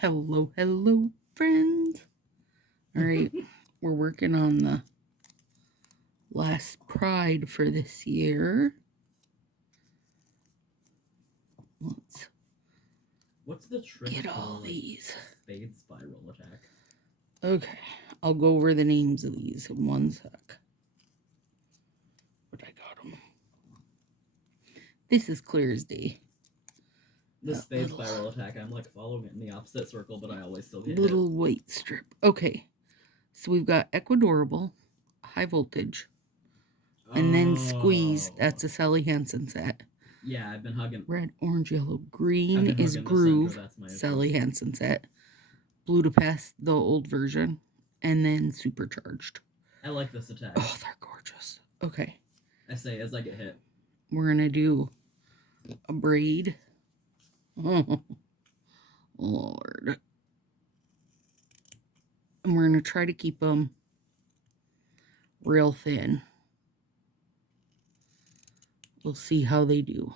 Hello, hello, friends. All right, we're working on the last pride for this year. What's the trick? Get all these. Spade spiral attack. Okay, I'll go over the names of these in one sec. But I got them. This is clear as day. The spade spiral attack, I'm like following it in the opposite circle, but I always still get little white strip. Okay, so we've got Equidorable, High Voltage, and then Squeeze. That's a Sally Hansen set. Yeah, I've been hugging. Red, orange, yellow, green is Groove, Sally Hansen set. Budapest, the old version, and then Supercharged. I like this attack. Oh, they're gorgeous. Okay. I say as I get hit. We're going to do a braid. Oh, Lord. And we're going to try to keep them real thin. We'll see how they do.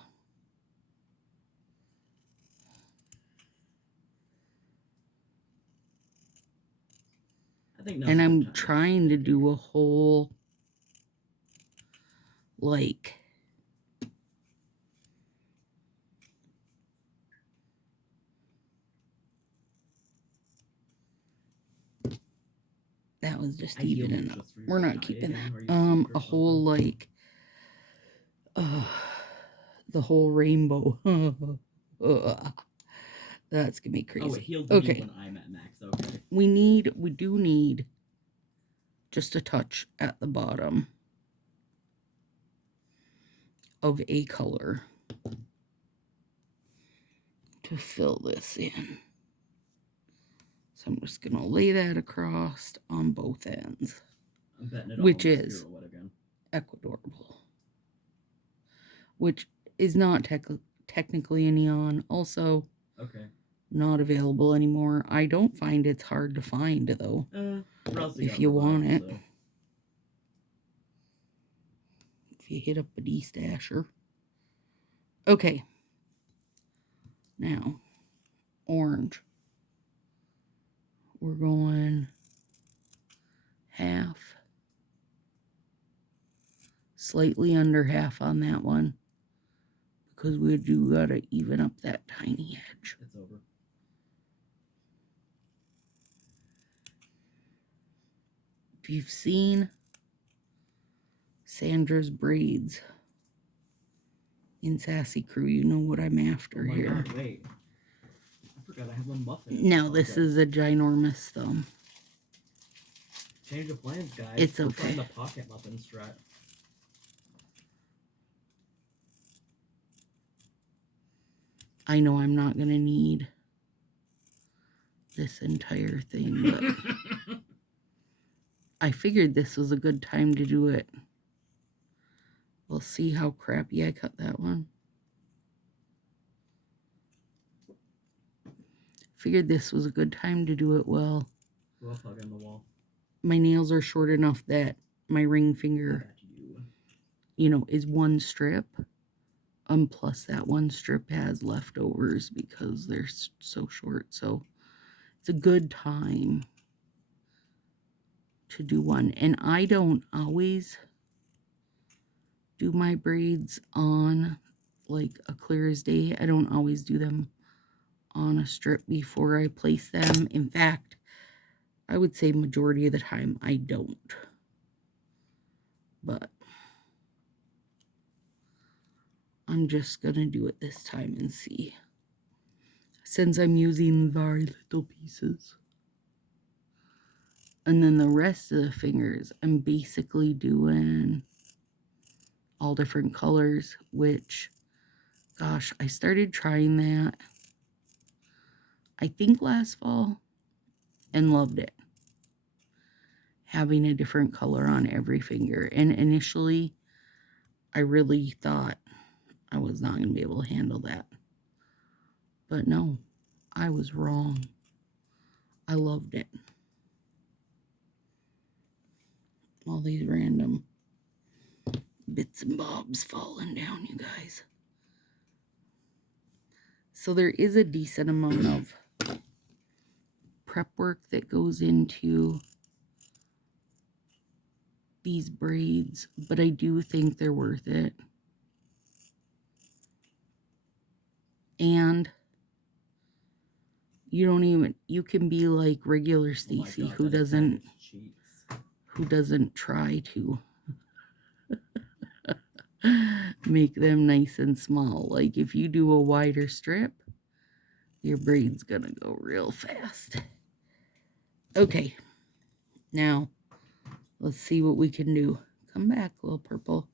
And I'm trying to do a whole, like, that was just even enough. We're not keeping that. A whole, like, the whole rainbow. That's gonna be crazy. Oh, it healed me when I'm at max. Okay. We do need just a touch at the bottom of a color to fill this in. So I'm just gonna lay that across on both ends, which is Equidorable, which is not technically a neon. Also, not available anymore. I don't find it's hard to find though. If you want it, if you hit up a D-stasher. Okay. Now, orange. We're going half, slightly under half on that one, because we do gotta even up that tiny edge. It's over. If you've seen Sandra's braids in Sassy Crew, you know what I'm after here. God, wait. I forgot I have one muffin. Now this is a ginormous thumb. Change of plans, guys. It's okay. We're trying the pocket muffin strat. I know I'm not gonna need this entire thing, but I figured this was a good time to do it. We'll see how crappy I cut that one. Figured this was a good time to do it well. We'll plug in the wall. My nails are short enough that my ring finger, you know, is one strip. Plus that one strip has leftovers because they're so short. So it's a good time to do one. And I don't always do my braids on like a clear as day. I don't always do them on a strip before I place them. In fact, I would say majority of the time I don't. But I'm just gonna do it this time and see. Since I'm using very little pieces. And then the rest of the fingers, I'm basically doing all different colors, which, gosh, I started trying that, I think last fall, and loved it. Having a different color on every finger. And initially, I really thought I was not going to be able to handle that. But no, I was wrong. I loved it. All these random bits and bobs falling down, you guys. So there is a decent amount of prep work that goes into these braids, but I do think they're worth it. And you can be like regular Stacy, who doesn't try to make them nice and small. Like if you do a wider strip, your braid's gonna go real fast. Okay, now let's see what we can do. Come back, little purple.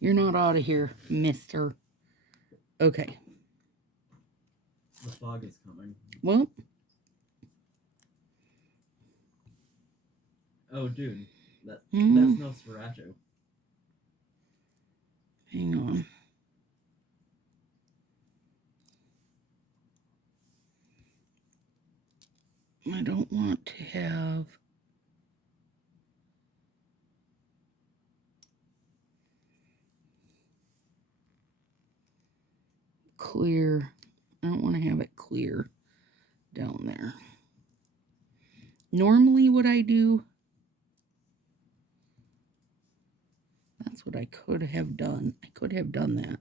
You're not out of here, mister. Okay. The fog is coming. Well. Oh, dude. That's Nosferatu. Hang on. I don't want to have clear. I don't want to have it clear down there. Normally what I do, that's what I could have done. I could have done that.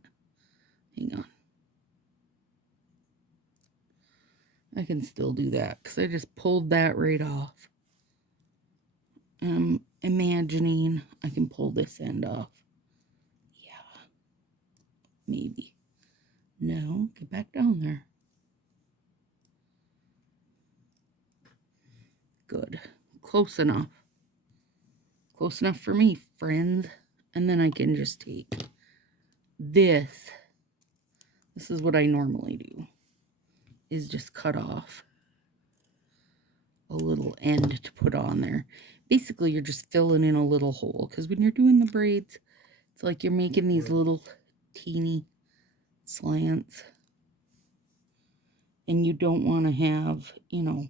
Hang on. I can still do that because I just pulled that right off. I'm imagining I can pull this end off. Yeah. Maybe. No, get back down there. Good. Close enough. Close enough for me, friends. And then I can just take this. This is what I normally do. Is just cut off a little end to put on there. Basically, you're just filling in a little hole. Because when you're doing the braids, it's like you're making these little teeny slants. And you don't want to have, you know,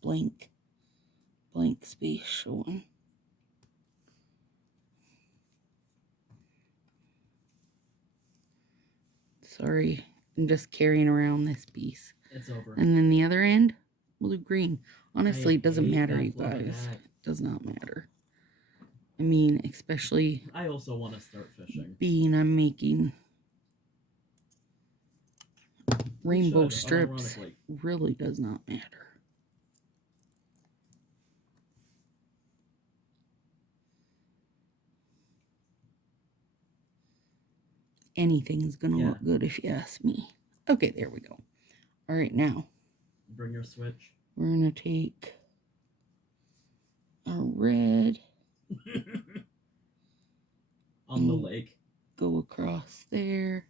blank space showing. Sorry, I'm just carrying around this piece. It's over. And then the other end, blue green. Honestly, it doesn't matter, you guys. It does not matter. I mean, especially I also want to start fishing. Being I'm making rainbow strips, really does not matter. Anything's gonna look good if you ask me. Okay, there we go. All right, now bring your switch. We're gonna take a red on the lake. Go across there.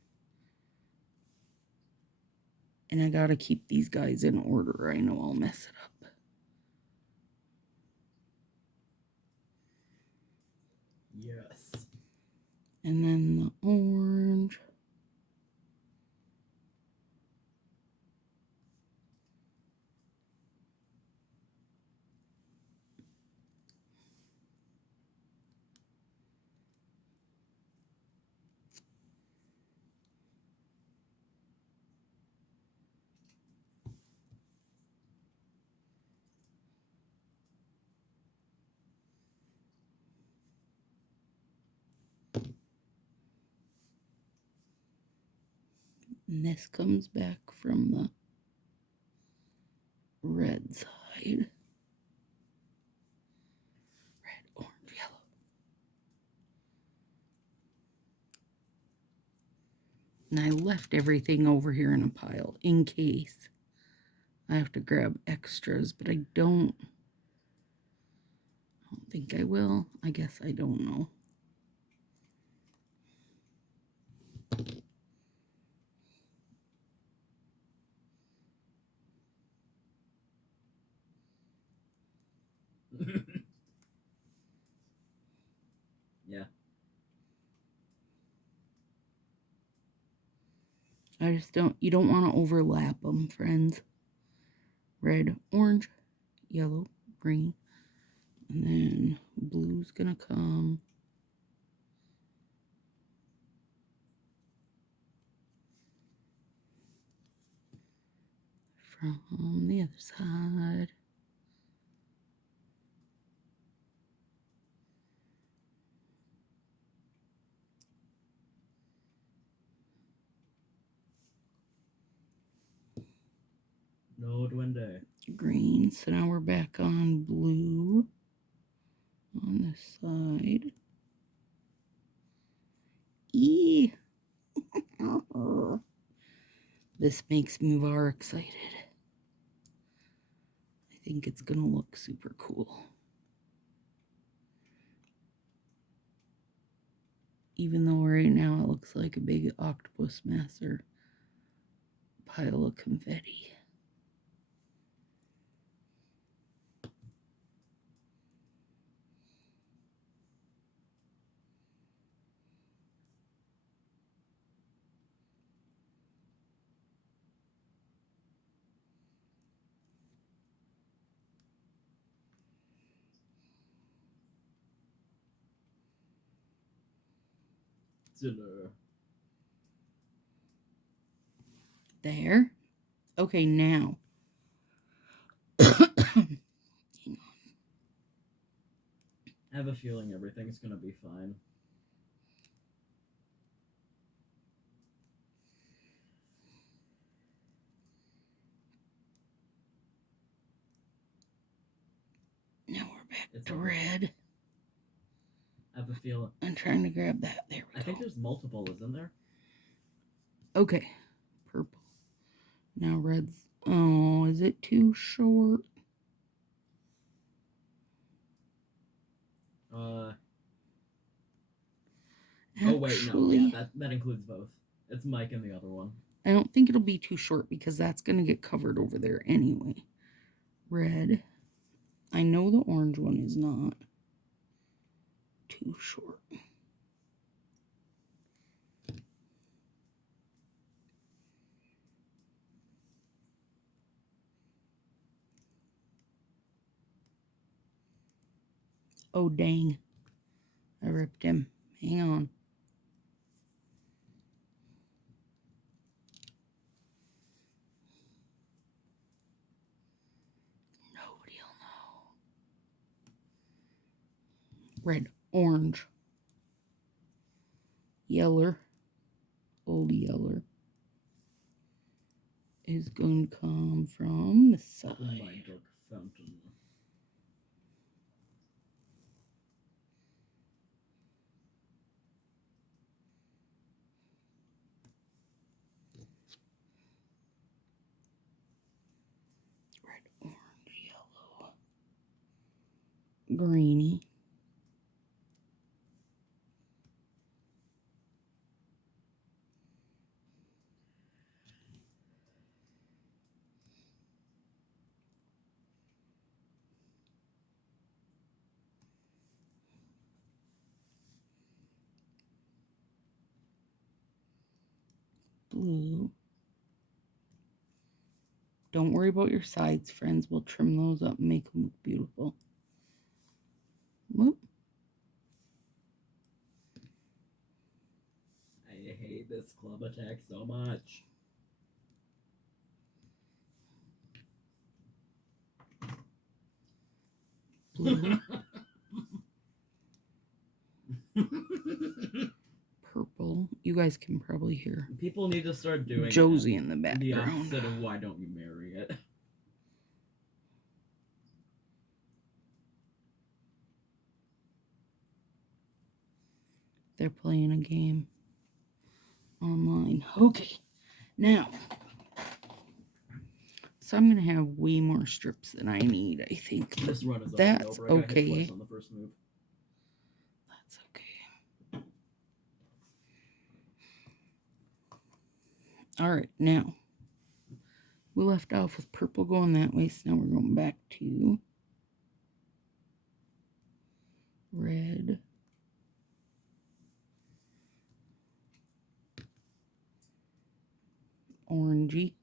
And I gotta keep these guys in order. I know I'll mess it up. Yes. And then the orange. And this comes back from the red side. Red, orange, yellow. And I left everything over here in a pile in case I have to grab extras, but I don't think I will. I guess I don't know. Yeah. I just don't, you don't want to overlap them, friends. Red, orange, yellow, green. And then blue's gonna come. from the other side. No duende. Green. So now we're back on blue on this side. Eee! This makes me very excited. I think it's gonna look super cool. Even though right now it looks like a big octopus mess or pile of confetti. Dinner. There. Okay, now. I have a feeling everything's gonna be fine. Now we're back to red. I have a feeling. I'm trying to grab that. There we go. I think there's multiple, isn't there? Okay. Purple. Now red's. Oh, is it too short? Oh wait, no, yeah, that includes both. It's Mike and the other one. I don't think it'll be too short because that's going to get covered over there anyway. Red. I know the orange one is not too short. Oh, dang. I ripped him. Hang on. Nobody'll know. Red, orange, yeller, old yeller is going to come from the side. Oh my God, fountain. Red, orange, yellow, greeny. Blue. Don't worry about your sides, friends. We'll trim those up and make them look beautiful. Whoop. I hate this club attack so much. Blue. Purple. You guys can probably hear People need to start doing Josie in the background. The opposite of why don't you marry it. They're playing a game online. Okay, now, so I'm going to have way more strips than I need, I think. This run is that's over. I got hit twice okay. on the first move. That's okay. All right, now, we left off with purple going that way, so now we're going back to red. Orangey.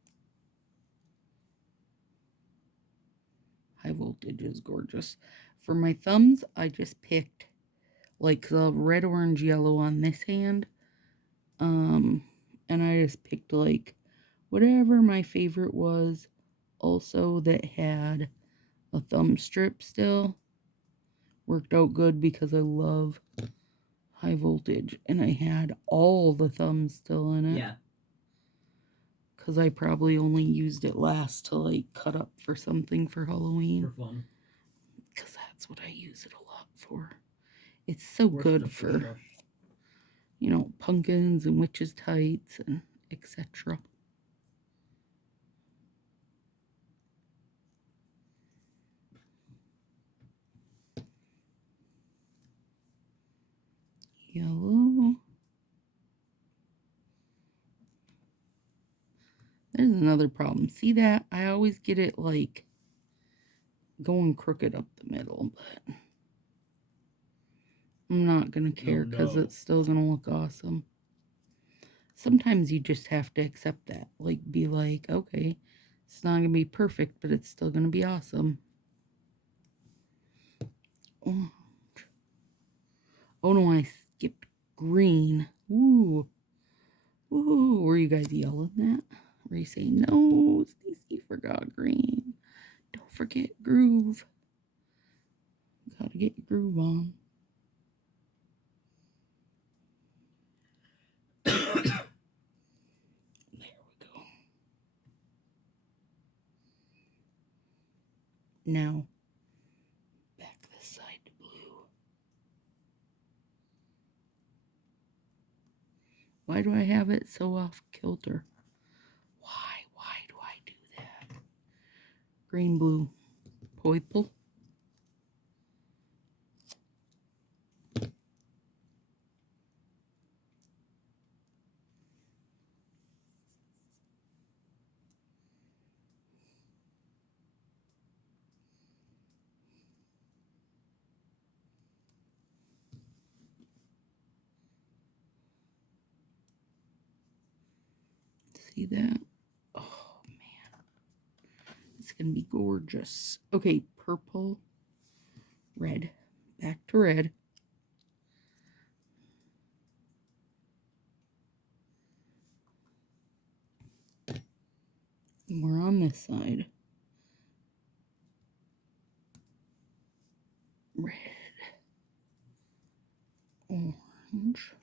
High voltage is gorgeous. For my thumbs, I just picked like the red, orange, yellow on this hand. And I just picked like whatever my favorite was also that had a thumb strip still. Worked out good because I love high voltage, and I had all the thumbs still in it. Yeah. Because I probably only used it last to like cut up for something for Halloween. For fun. Because that's what I use it a lot for. It's so good for, you know, pumpkins and witches' tights and etc. Yellow. There's another problem. See that? I always get it like going crooked up the middle, but I'm not going to care because it's still going to look awesome. Sometimes you just have to accept that. Like, be like, okay, it's not going to be perfect, but it's still going to be awesome. Orange. Oh no, I skipped green. Ooh. Ooh, were you guys yelling that? Were you saying, no, Stacy forgot green? Don't forget groove. Gotta get your groove on. There we go. Now, back this side to blue. Why do I have it so off kilter? Why do I do that? Green, blue, purple. See that? Oh, man. It's going to be gorgeous. Okay, purple, red. Back to red. And we're on this side. Red. Orange.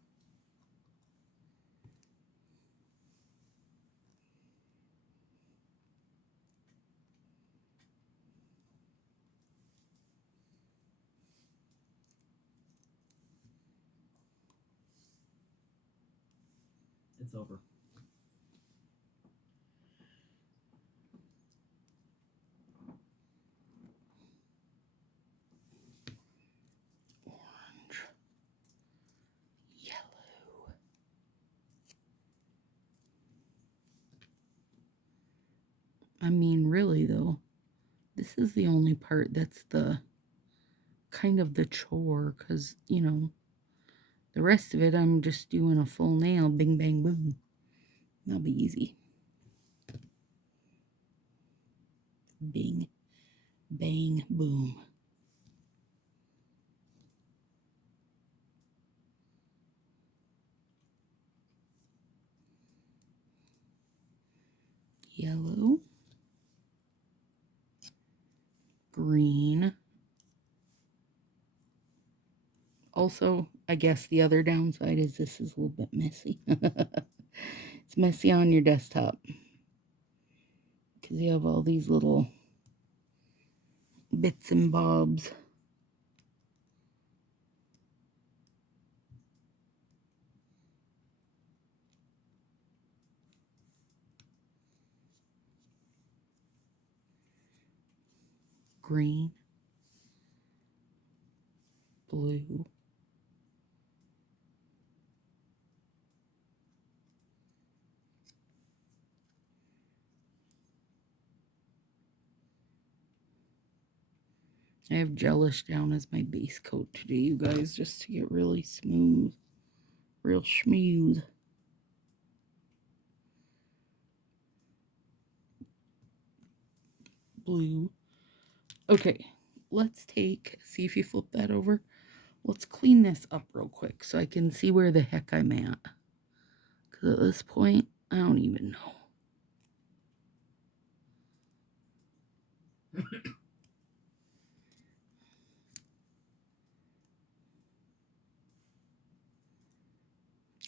It's over. Orange. Yellow. I mean, really, though, this is the only part that's the kind of the chore, because, you know, the rest of it, I'm just doing a full nail, bing, bang, boom. That'll be easy. Bing, bang, boom. Yellow. Green. Also, I guess the other downside is this is a little bit messy. It's messy on your desktop because you have all these little bits and bobs. Green, blue, I have gelish down as my base coat today, you guys, just to get really smooth, real smooth. Blue. Okay, let's see if you flip that over. Let's clean this up real quick so I can see where the heck I'm at. Because at this point, I don't even know.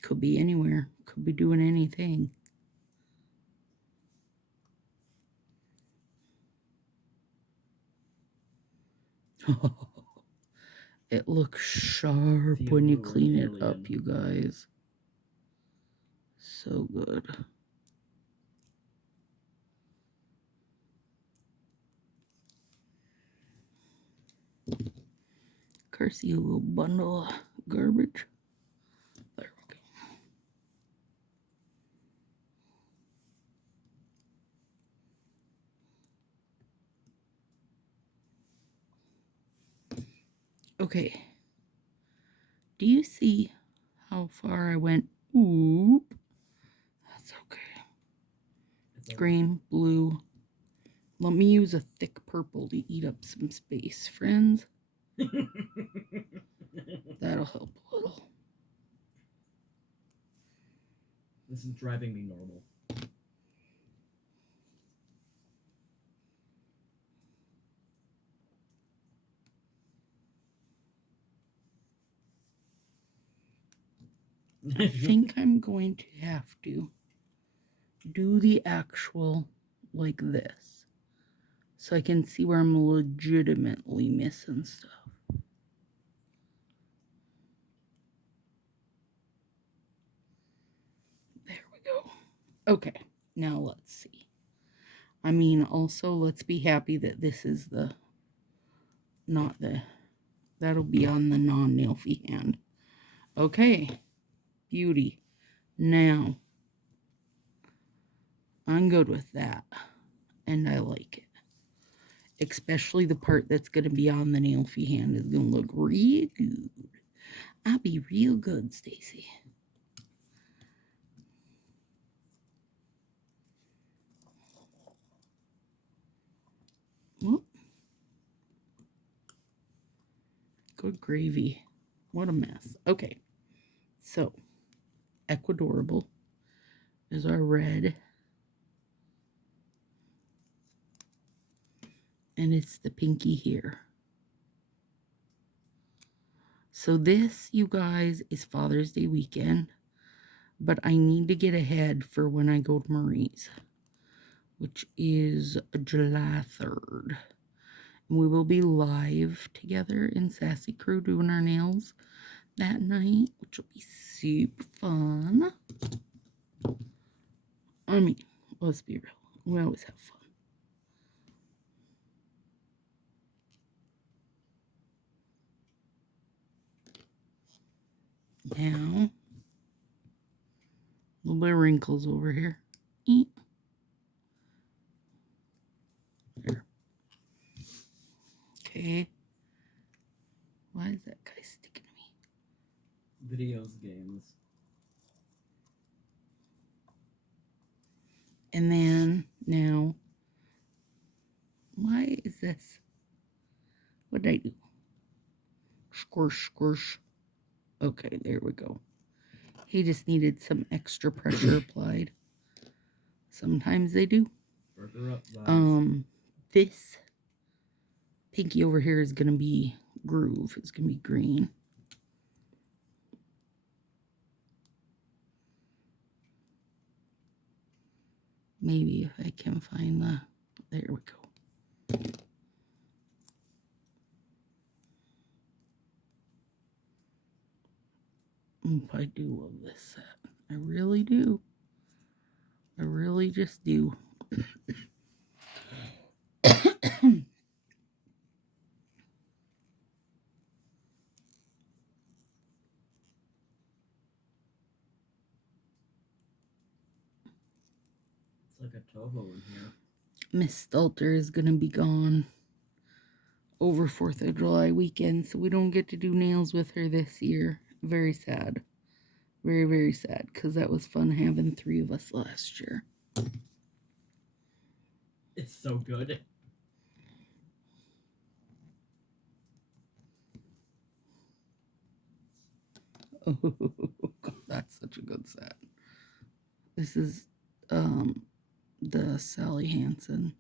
Could be anywhere. Could be doing anything. It looks sharp Feel when you ruined, clean it alien. up, you guys. So good. Curse you, little bundle of garbage. There we go. Okay. Do you see how far I went? Oop. That's okay. It's Green, blue. Let me use a thick purple to eat up some space, friends. That'll help a little. This is driving me normal. I think I'm going to have to do the actual like this so I can see where I'm legitimately missing stuff. There we go. Okay, now let's see. I mean, also, let's be happy that this is the, not the, that'll be on the non-nailfy hand. Okay, beauty. Now, I'm good with that, and I like it. Especially the part that's going to be on the nailfy hand is going to look real good. I'll be real good, Stacy. Whoop. Good gravy. What a mess. Okay, so Ecuadorable is our red. And it's the pinky here. So this, you guys, is Father's Day weekend. But I need to get ahead for when I go to Marie's, which is July 3rd. And we will be live together in Sassy Crew doing our nails that night, which will be super fun. I mean, let's be real. We always have fun. Now, a little bit of wrinkles over here. There. Okay. Why is that guy sticking to me? Videos, games. And then, now, why is this? What did I do? Squish, squish. Okay, there we go. He just needed some extra pressure applied. Sometimes they do. Burger up vibes. This pinky over here is gonna be groove. It's gonna be green. Maybe if I can find the, there we go. I do love this set. I really do. I really just do. It's like a Toho in here. Miss Stelter is gonna be gone over 4th of July weekend, so we don't get to do nails with her this year. Very sad. Very, very sad, because that was fun having 3 of us last year. It's so good. Oh, that's such a good set. This is the Sally Hansen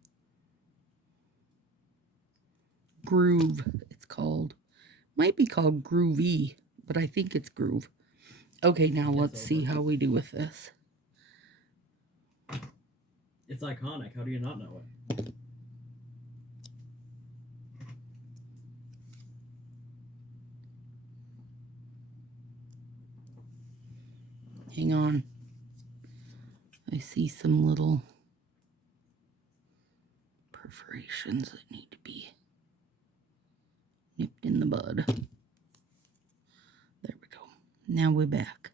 Groove, it's called. Might be called Groovy, but I think it's Groove. Okay, now It's let's see over. how we do with this. It's iconic. How do you not know it? Hang on. I see some little perforations that need to be nipped in the bud. There we go. Now we're back.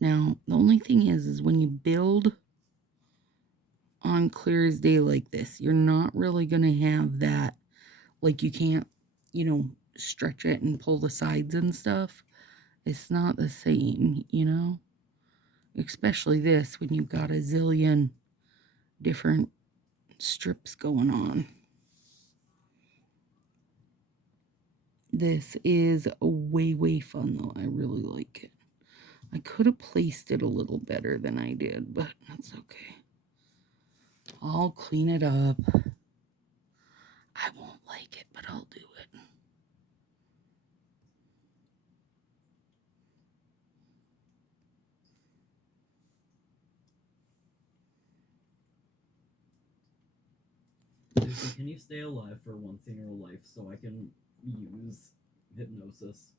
Now, the only thing is when you build on clear as day like this, you're not really going to have that, like you can't, you know, stretch it and pull the sides and stuff. It's not the same, you know? Especially this when you've got a zillion different strips going on. This is way, way fun though. I really like it. I could have placed it a little better than I did, but that's okay. I'll clean it up. I won't like it, but I'll do it. Lucy, can you stay alive for once in your life so I can use hypnosis?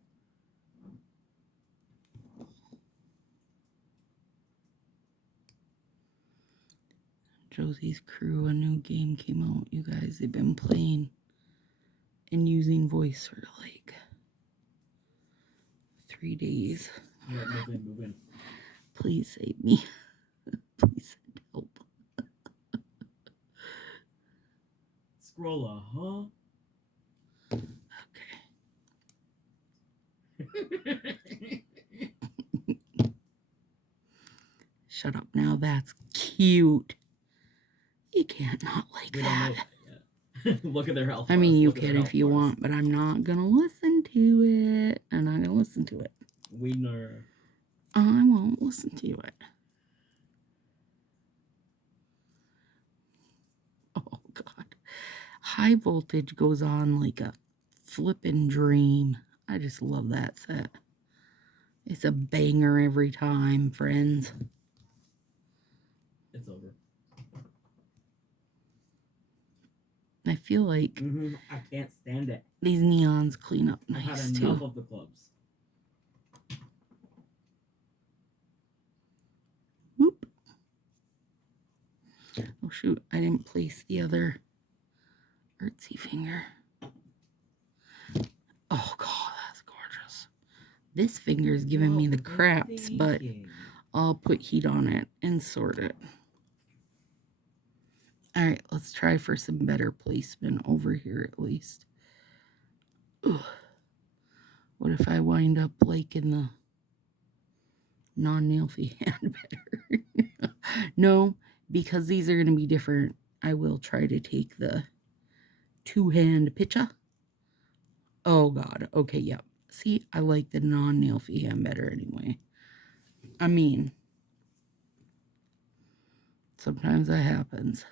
Josie's Crew, a new game came out, you guys. They've been playing and using voice for like 3 days. You're moving. Please save me. Please send help. Scrolla, huh? Okay. Shut up now. That's cute. You can't not like that. Look at their health. I mean, you can if you want, but I'm not gonna listen to it. I'm not gonna listen to it. Wiener. I won't listen to it. Oh God. High Voltage goes on like a flippin' dream. I just love that set. It's a banger every time, friends. It's over. I feel like I can't stand it. These neons clean up nice I've had too. enough of the clubs. Whoop. Oh shoot, I didn't place the other artsy finger. Oh God, that's gorgeous. This finger is giving me the craps, but I'll put heat on it and sort it. All right, let's try for some better placement over here at least. Ugh. What if I wind up liking the non-nailfy hand better? No, because these are going to be different. I will try to take the two-hand picture. Oh God, okay, yep. See, I like the non-nailfy hand better anyway. I mean, sometimes that happens.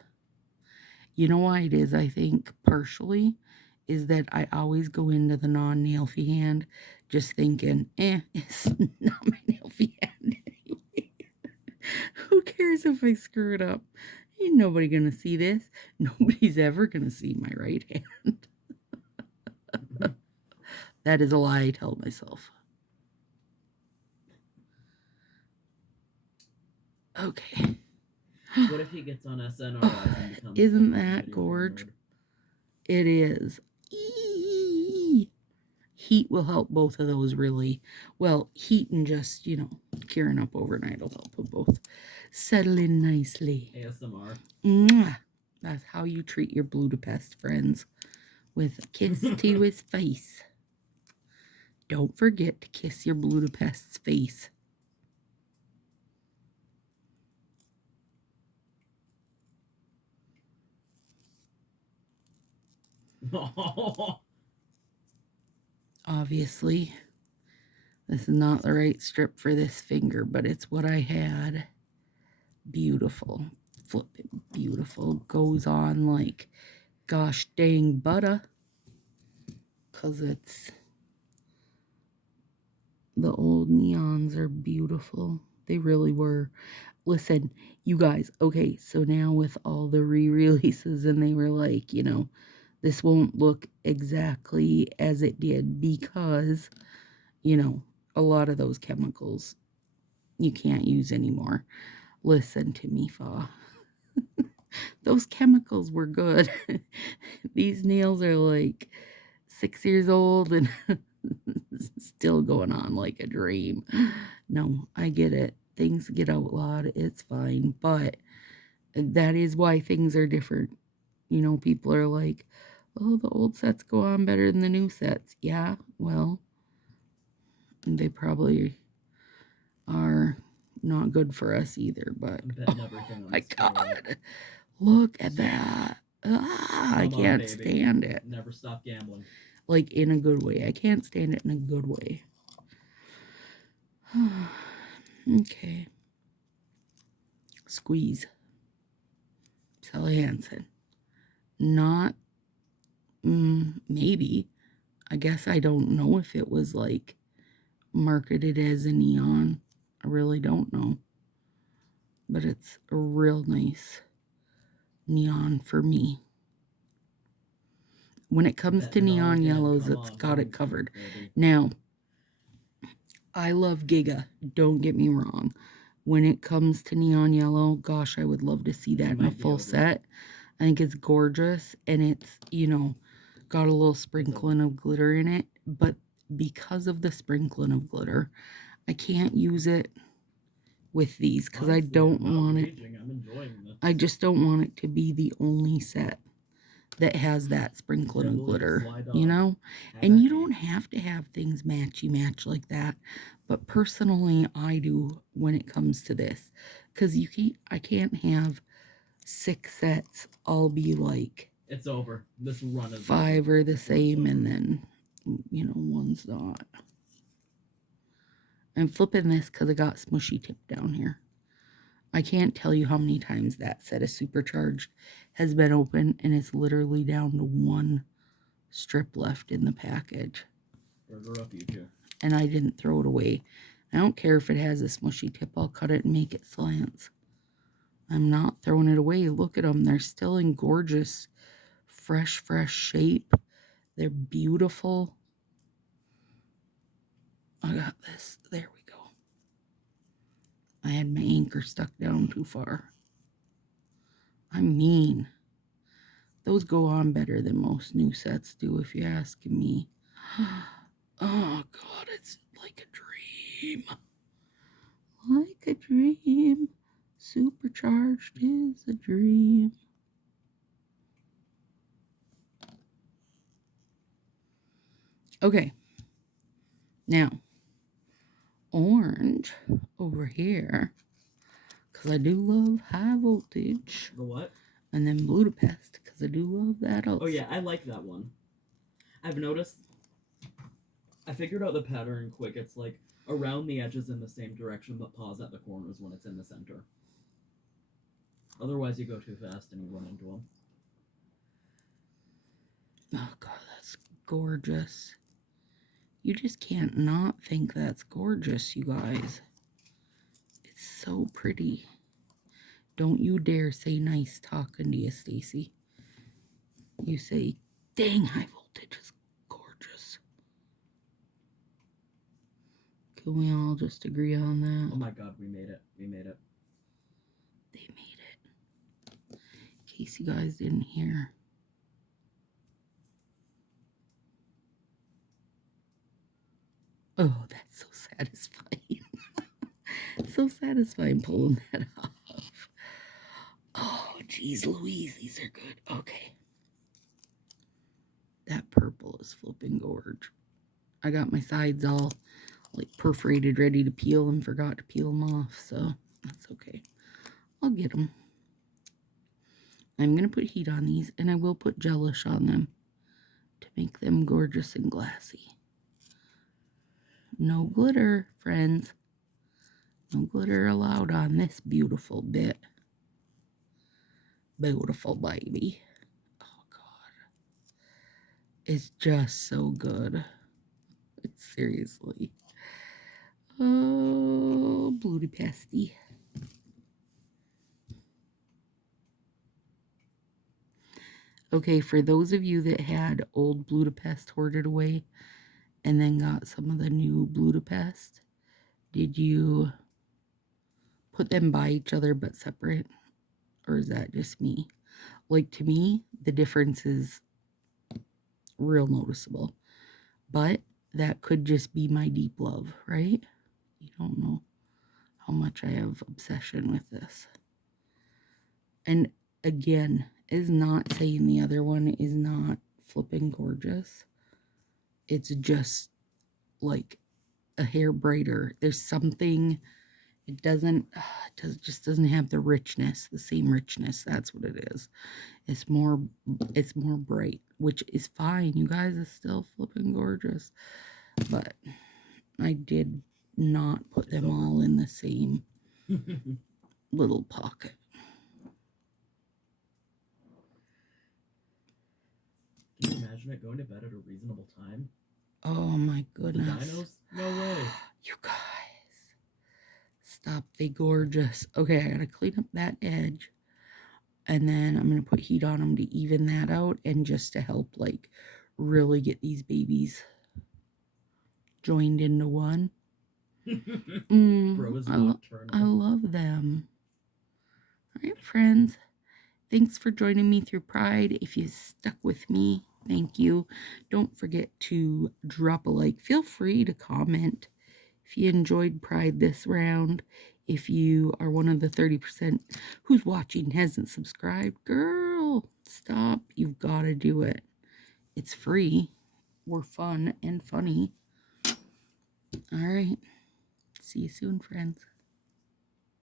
You know why it is, I think, partially, is that I always go into the non-nailfy hand just thinking, it's not my nailfy hand anyway. Who cares if I screw it up? Ain't nobody gonna see this. Nobody's ever gonna see my right hand. That is a lie I tell myself. Okay. What if he gets on SNRS and becomes Isn't that gorgeous? It is. Heat will help both of those really. Well, heat and just, you know, curing up overnight will help them both settle in nicely. ASMR. Mwah. That's how you treat your Budapest friends. With a kiss to his face. Don't forget to kiss your Budapest's face. Obviously, this is not the right strip for this finger, but it's what I had. Beautiful. Flippin' beautiful. Goes on like gosh dang butter. Because it's The old neons are beautiful. They really were. Listen, you guys, okay, so now with all the re-releases, and they were like, you know, this won't look exactly as it did because, you know, a lot of those chemicals you can't use anymore. Listen to me, Fa. Those chemicals were good. These nails are like 6 years old and still going on like a dream. No, I get it. Things get outlawed. It's fine. But that is why things are different. You know, people are like, oh, the old sets go on better than the new sets. Yeah, well, they probably are not good for us either. But Betting everything oh on my the scale. God, look at that. I Come on, can't baby. stand it. Never stop gambling. Like, in a good way. I can't stand it in a good way. Okay. Squeeze. Sally Hansen. Not, maybe. I guess I don't know if it was like marketed as a neon. I really don't know. But it's a real nice neon for me. When it comes to neon yellows, it's got it covered. Now, I love Giga. Don't get me wrong. When it comes to neon yellow, gosh, I would love to see that in a full set. I think it's gorgeous, and it's, you know, got a little sprinkling of glitter in it. But because of the sprinkling of glitter, I can't use it with these because I don't want it. I just don't want it to be the only set that has that sprinkling of glitter, you know? And you don't have to have things matchy-match like that. But personally, I do when it comes to this. Because I can't have 6 sets all be like... It's over. This run is 5 are the same, and then, you know, one's not. I'm flipping this because I got smushy tip down here. I can't tell you how many times that set of Supercharged has been open, and it's literally down to 1 strip left in the package. Burger up, you two. And I didn't throw it away. I don't care if it has a smushy tip. I'll cut it and make it slants. I'm not throwing it away. Look at them. They're still in gorgeous, fresh shape. They're beautiful. I got this. There we go. I had my anchor stuck down too far. I mean, those go on better than most new sets do, if you ask me. Oh, God, it's like a dream. Like a dream. Supercharged is a dream. Okay. Now, orange over here, because I do love high voltage. The what? And then Budapest, because I do love that also. Oh yeah, I like that one. I've noticed, I figured out the pattern quick. It's like around the edges in the same direction, but pause at the corners when it's in the center. Otherwise you go too fast and you run into them. Oh God, that's gorgeous. You just can't not think that's gorgeous, you guys. It's so pretty. Don't you dare say nice talking to you, Stacy. You say, dang, high voltage is gorgeous. Can we all just agree on that? Oh my God, we made it. We made it. They made it. In case you guys didn't hear. Oh, that's so satisfying. So satisfying pulling that off. Oh, geez Louise, these are good. Okay. That purple is flipping gorge. I got my sides all like perforated, ready to peel, and forgot to peel them off, so that's okay. I'll get them. I'm going to put heat on these, and I will put gelish on them to make them gorgeous and glassy. No glitter, friends. No glitter allowed on this beautiful bit. Beautiful baby. Oh, God. It's just so good. Seriously. Oh, Budapesty. Okay, for those of you that had old Budapest hoarded away and then got some of the new Budapest, did you put them by each other but separate? Or is that just me? Like, to me, the difference is real noticeable. But that could just be my deep love, right? You don't know how much I have obsession with this. And again, is not saying the other one is not flipping gorgeous. It's just like a hair brighter. There's something, it just doesn't have the richness, the same richness. That's what it is. It's more bright, which is fine. You guys are still flipping gorgeous. But I did not put them all in the same little pocket. Can you imagine it going to bed at a reasonable time? Oh my goodness. The dinos? No way. You guys. Stop, they gorgeous. Okay, I gotta clean up that edge. And then I'm gonna put heat on them to even that out and just to help like really get these babies joined into one. Bro is nocturnal. I love them. All right, friends. Thanks for joining me through Pride. If you stuck with me, thank you. Don't forget to drop a like. Feel free to comment if you enjoyed Pride this round. If you are one of the 30% who's watching hasn't subscribed, girl, stop. You've got to do it. It's free. We're fun and funny. All right. See you soon, friends.